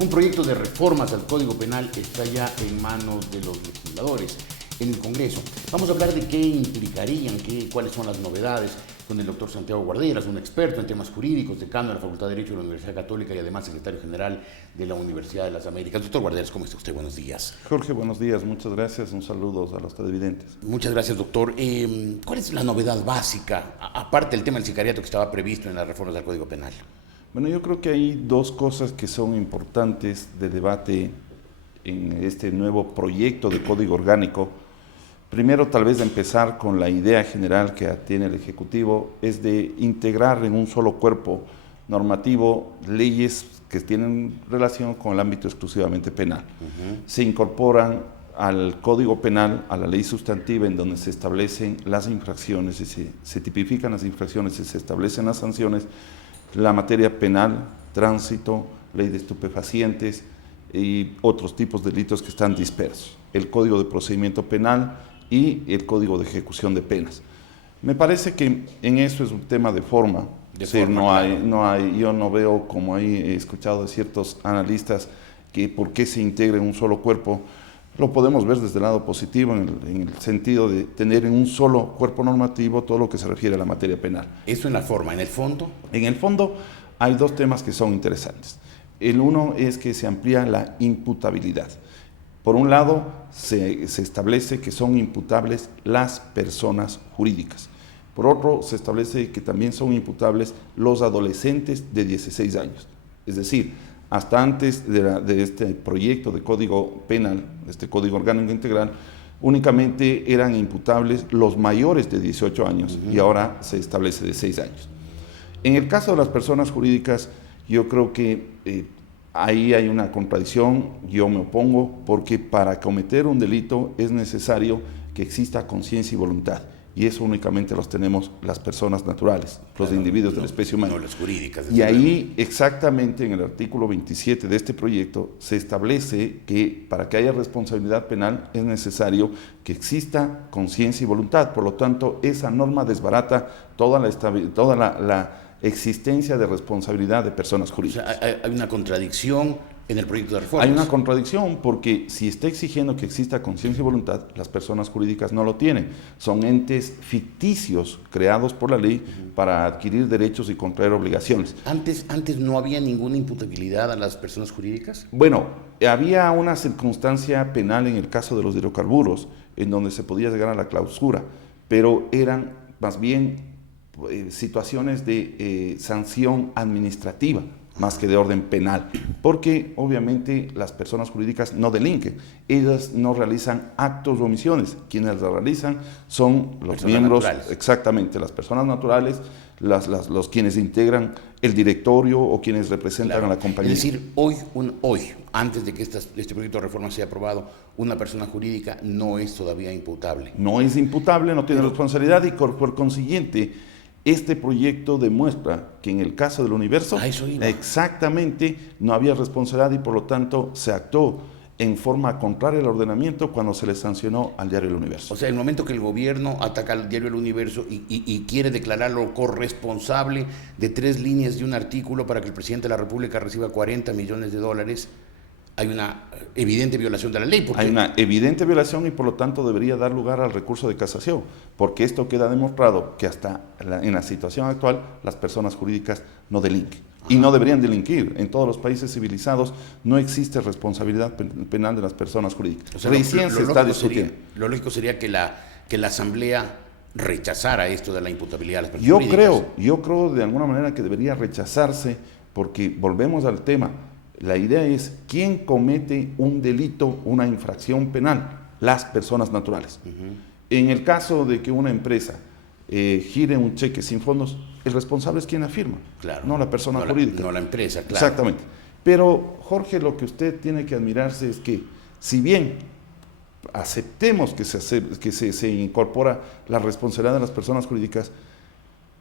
Un proyecto de reformas al Código Penal está ya en manos de los legisladores en el Congreso. Vamos a hablar de qué implicarían, cuáles son las novedades, con el doctor Santiago Guarderas, un experto en temas jurídicos, decano de la Facultad de Derecho de la Universidad Católica y además secretario general de la Universidad de las Américas. Doctor Guarderas, ¿cómo está usted? Buenos días. Jorge, buenos días, muchas gracias, un saludo a los televidentes. Muchas gracias, doctor. ¿Cuál es la novedad básica, aparte del tema del sicariato que estaba previsto en las reformas del Código Penal? Bueno, yo creo que hay dos cosas que son importantes de debate en este nuevo proyecto de Código Orgánico. Primero, tal vez de empezar con la idea general que tiene el Ejecutivo, es de integrar en un solo cuerpo normativo leyes que tienen relación con el ámbito exclusivamente penal. Se incorporan al Código Penal, a la ley sustantiva en donde se establecen las infracciones y se tipifican las infracciones y se establecen las sanciones, la materia penal, tránsito, ley de estupefacientes y otros tipos de delitos que están dispersos, el Código de Procedimiento Penal y el Código de Ejecución de Penas. Me parece que en eso es un tema de forma. Yo no veo, como he escuchado de ciertos analistas, que por qué se integra en un solo cuerpo. Lo podemos ver desde el lado positivo, en el sentido de tener en un solo cuerpo normativo todo lo que se refiere a la materia penal. Eso en la forma, ¿en el fondo? En el fondo hay dos temas que son interesantes. El uno es que se amplía la imputabilidad. Por un lado, se establece que son imputables las personas jurídicas. Por otro, se establece que también son imputables los adolescentes de 16 años. Es decir, hasta antes de este proyecto de Código Penal, este Código Orgánico Integral, únicamente eran imputables los mayores de 18 años y ahora se establece de 6 años. En el caso de las personas jurídicas, yo creo que ahí hay una contradicción, yo me opongo, porque para cometer un delito es necesario que exista conciencia y voluntad. Y eso únicamente los tenemos las personas naturales, los individuos de la especie humana. No las jurídicas. Y ahí, exactamente en el artículo 27 de este proyecto, se establece que para que haya responsabilidad penal es necesario que exista conciencia y voluntad. Por lo tanto, esa norma desbarata toda la existencia de responsabilidad de personas jurídicas. O sea, hay una contradicción en el proyecto de reforma. Hay una contradicción porque si está exigiendo que exista conciencia y voluntad, las personas jurídicas no lo tienen. Son entes ficticios creados por la ley para adquirir derechos y contraer obligaciones. ¿Antes no había ninguna imputabilidad a las personas jurídicas? Bueno, había una circunstancia penal en el caso de los hidrocarburos en donde se podía llegar a la clausura, pero eran más bien situaciones de sanción administrativa más que de orden penal, porque obviamente las personas jurídicas no delinquen, ellas no realizan actos o omisiones, quienes las realizan son los personas miembros, naturales. Exactamente, las personas naturales, los quienes integran el directorio o quienes representan a la compañía. Es decir, hoy, antes de que este proyecto de reforma sea aprobado, una persona jurídica no es todavía imputable. No es imputable, no tiene responsabilidad y por consiguiente, este proyecto demuestra que en el caso del Universo, exactamente, no había responsabilidad y por lo tanto se actuó en forma contraria al ordenamiento cuando se le sancionó al diario El Universo. O sea, el momento que el gobierno ataca al diario El Universo y quiere declararlo corresponsable de 3 líneas de un artículo para que el presidente de la República reciba $40 millones, hay una evidente violación de la ley. Hay una evidente violación y por lo tanto debería dar lugar al recurso de casación, porque esto queda demostrado que hasta en la situación actual las personas jurídicas no delinquen. Y no deberían delinquir. En todos los países civilizados no existe responsabilidad penal de las personas jurídicas. O sea, recién se está discutiendo. Lo lógico sería que la Asamblea rechazara esto de la imputabilidad de las personas jurídicas. Yo creo de alguna manera que debería rechazarse, porque volvemos al tema. La idea es quién comete un delito, una infracción penal, las personas naturales. En el caso de que una empresa gire un cheque sin fondos, el responsable es quien la firma, claro, no la persona jurídica. No la empresa, claro. Exactamente. Pero, Jorge, lo que usted tiene que admirarse es que, si bien aceptemos que se incorpora la responsabilidad de las personas jurídicas,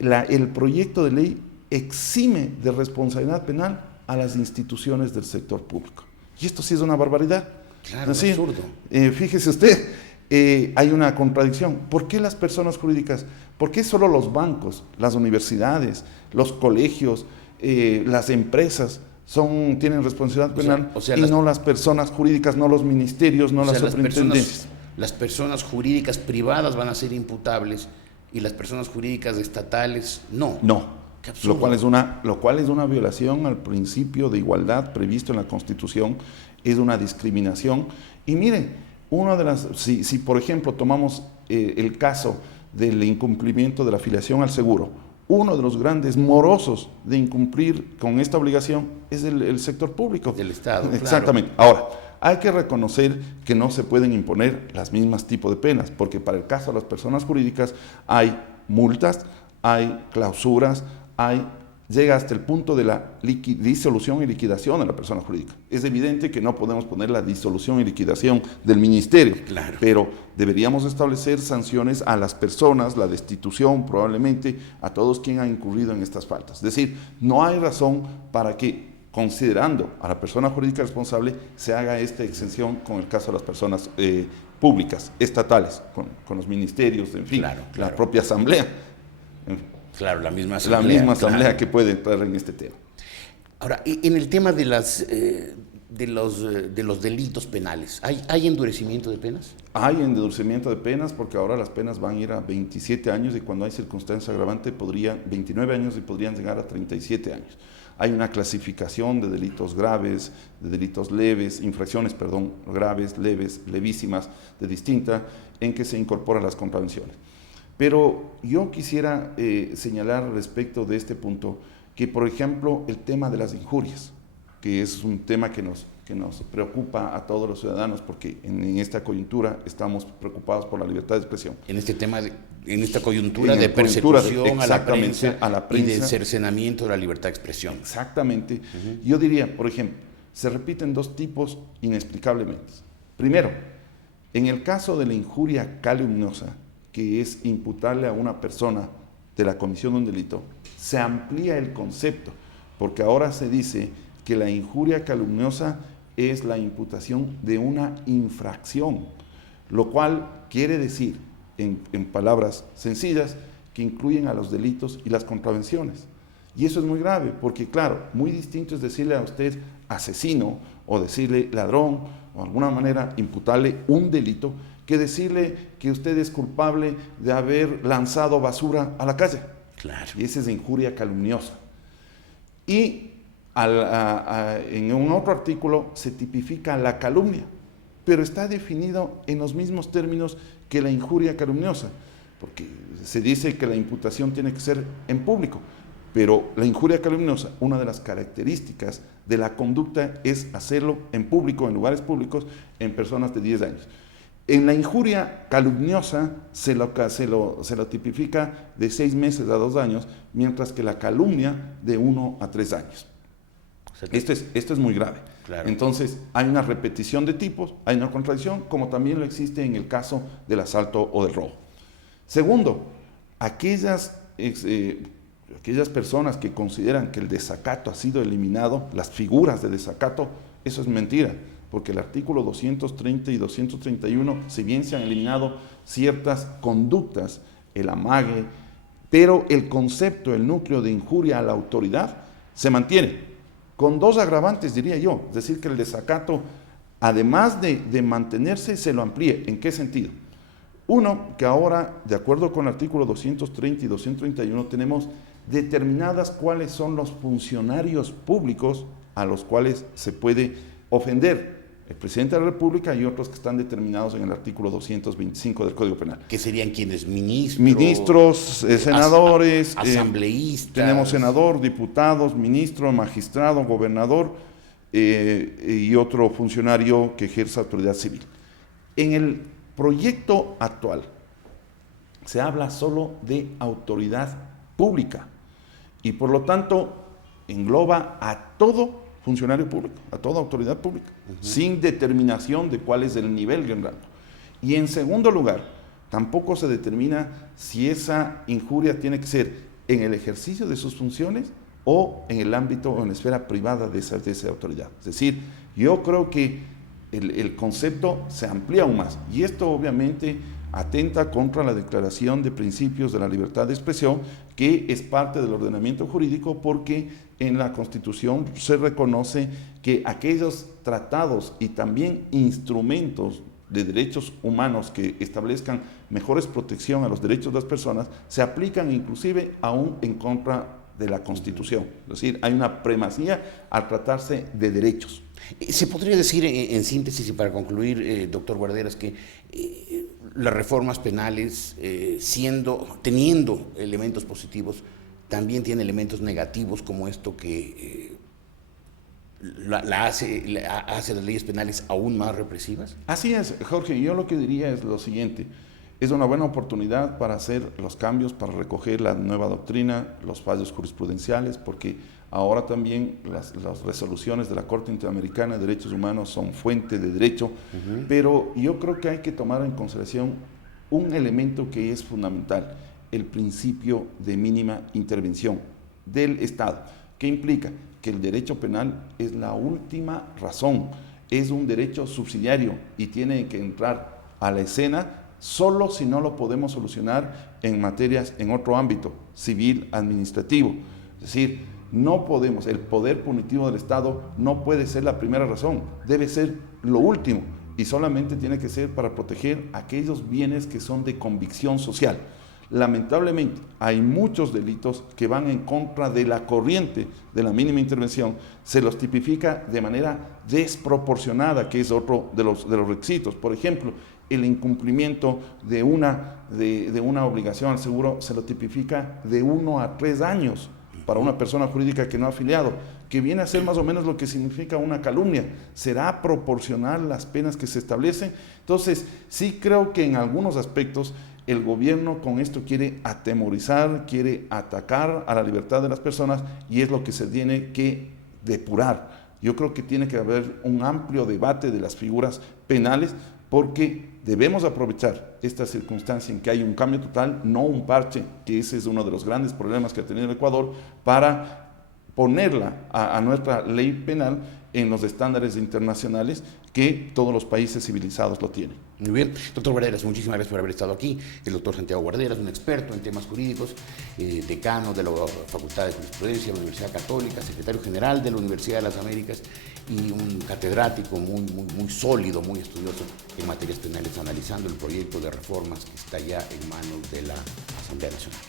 el proyecto de ley exime de responsabilidad penal a las instituciones del sector público. Y esto sí es una barbaridad. Claro, es absurdo. Fíjese usted, hay una contradicción. ¿Por qué las personas jurídicas? ¿Por qué solo los bancos, las universidades, los colegios, las empresas tienen responsabilidad penal, o sea, y no las personas jurídicas, no los ministerios, no las superintendencias. Las personas jurídicas privadas van a ser imputables y las personas jurídicas estatales no. No. Qué absurdo. Lo cual es una violación al principio de igualdad previsto en la Constitución, es una discriminación. Y miren, si por ejemplo tomamos el caso del incumplimiento de la afiliación al seguro, uno de los grandes morosos de incumplir con esta obligación es el sector público. Del Estado. Exactamente. Claro. Ahora, hay que reconocer que no se pueden imponer las mismas tipos de penas, porque para el caso de las personas jurídicas hay multas, hay clausuras, llega hasta el punto de la disolución y liquidación de la persona jurídica. Es evidente que no podemos poner la disolución y liquidación del ministerio, claro, pero deberíamos establecer sanciones a las personas, la destitución probablemente, a todos quienes han incurrido en estas faltas. Es decir, no hay razón para que, considerando a la persona jurídica responsable, se haga esta exención con el caso de las personas públicas, estatales, con los ministerios, en fin, claro. la propia asamblea. Claro, la misma asamblea claro, que puede entrar en este tema. Ahora, en el tema de los delitos penales, ¿hay endurecimiento de penas? Hay endurecimiento de penas porque ahora las penas van a ir a 27 años y cuando hay circunstancia agravante 29 años y podrían llegar a 37 años. Hay una clasificación de delitos graves, de delitos leves, infracciones, graves, leves, levísimas, de distinta, en que se incorporan las contravenciones. Pero yo quisiera señalar respecto de este punto que, por ejemplo, el tema de las injurias, que es un tema que nos preocupa a todos los ciudadanos porque en esta coyuntura estamos preocupados por la libertad de expresión. En esta coyuntura de persecución a la prensa y de cercenamiento de la libertad de expresión. Exactamente. Yo diría, por ejemplo, se repiten dos tipos inexplicablemente. Primero, en el caso de la injuria calumniosa, que es imputarle a una persona de la comisión de un delito, se amplía el concepto, porque ahora se dice que la injuria calumniosa es la imputación de una infracción, lo cual quiere decir, en palabras sencillas, que incluyen a los delitos y las contravenciones. Y eso es muy grave, porque claro, muy distinto es decirle a usted asesino o decirle ladrón, o de alguna manera imputarle un delito, que decirle que usted es culpable de haber lanzado basura a la calle. Claro. Y esa es injuria calumniosa. Y en un otro artículo se tipifica la calumnia, pero está definido en los mismos términos que la injuria calumniosa, porque se dice que la imputación tiene que ser en público, pero la injuria calumniosa, una de las características de la conducta es hacerlo en público, en lugares públicos, en personas de 10 años. En la injuria calumniosa se lo tipifica de 6 meses a 2 años, mientras que la calumnia de 1 a 3 años. Esto es muy grave. Claro. Entonces, hay una repetición de tipos, hay una contradicción, como también lo existe en el caso del asalto o del robo. Segundo, aquellas personas que consideran que el desacato ha sido eliminado, las figuras de desacato, eso es mentira, porque el artículo 230 y 231, si bien se han eliminado ciertas conductas, el amague, pero el concepto, el núcleo de injuria a la autoridad se mantiene, con 2 agravantes, diría yo, es decir, que el desacato, además de mantenerse, se lo amplíe. ¿En qué sentido? Uno, que ahora, de acuerdo con el artículo 230 y 231, tenemos determinadas cuáles son los funcionarios públicos a los cuales se puede ofender el presidente de la República y otros que están determinados en el artículo 225 del Código Penal. ¿Qué serían quienes? Ministros, senadores, asambleístas. Tenemos senador, diputados, ministro, magistrado, gobernador y otro funcionario que ejerza autoridad civil. En el proyecto actual se habla solo de autoridad pública y por lo tanto engloba a todo funcionario público, a toda autoridad pública, sin determinación de cuál es el nivel de rango. Y en segundo lugar, tampoco se determina si esa injuria tiene que ser en el ejercicio de sus funciones o en el ámbito o en la esfera privada de esa autoridad. Es decir, yo creo que el concepto se amplía aún más y esto obviamente atenta contra la Declaración de Principios de la Libertad de Expresión, que es parte del ordenamiento jurídico, porque en la Constitución se reconoce que aquellos tratados y también instrumentos de derechos humanos que establezcan mejores protección a los derechos de las personas se aplican inclusive aún en contra de la Constitución. Es decir, hay una primacía al tratarse de derechos. Se podría decir, en síntesis y para concluir, doctor Guarderas, que las reformas penales, teniendo elementos positivos, también tiene elementos negativos como esto que hace las leyes penales aún más represivas. Así es, Jorge. Yo lo que diría es lo siguiente. Es una buena oportunidad para hacer los cambios, para recoger la nueva doctrina, los fallos jurisprudenciales, porque ahora también las resoluciones de la Corte Interamericana de Derechos Humanos son fuente de derecho, pero yo creo que hay que tomar en consideración un elemento que es fundamental, el principio de mínima intervención del Estado, que implica que el derecho penal es la última razón, es un derecho subsidiario y tiene que entrar a la escena solo si no lo podemos solucionar en otro ámbito, civil, administrativo. Es decir, no podemos, el poder punitivo del Estado no puede ser la primera razón, debe ser lo último y solamente tiene que ser para proteger aquellos bienes que son de convicción social. Lamentablemente, hay muchos delitos que van en contra de la corriente de la mínima intervención, se los tipifica de manera desproporcionada, que es otro de los requisitos. Por ejemplo, el incumplimiento de una obligación al seguro se lo tipifica de 1 a 3 años para una persona jurídica que no ha afiliado, que viene a ser más o menos lo que significa una calumnia. ¿Será proporcional las penas que se establecen? Entonces, sí creo que en algunos aspectos el gobierno con esto quiere atemorizar, quiere atacar a la libertad de las personas y es lo que se tiene que depurar. Yo creo que tiene que haber un amplio debate de las figuras penales porque debemos aprovechar esta circunstancia en que hay un cambio total, no un parche, que ese es uno de los grandes problemas que ha tenido el Ecuador, para ponerla a nuestra ley penal en los estándares internacionales que todos los países civilizados lo tienen. Muy bien. Doctor Guarderas, muchísimas gracias por haber estado aquí. El doctor Santiago Guarderas, un experto en temas jurídicos, decano de la Facultad de Jurisprudencia de la Universidad Católica, secretario general de la Universidad de las Américas y un catedrático muy sólido, muy estudioso en materias penales, analizando el proyecto de reformas que está ya en manos de la Asamblea Nacional.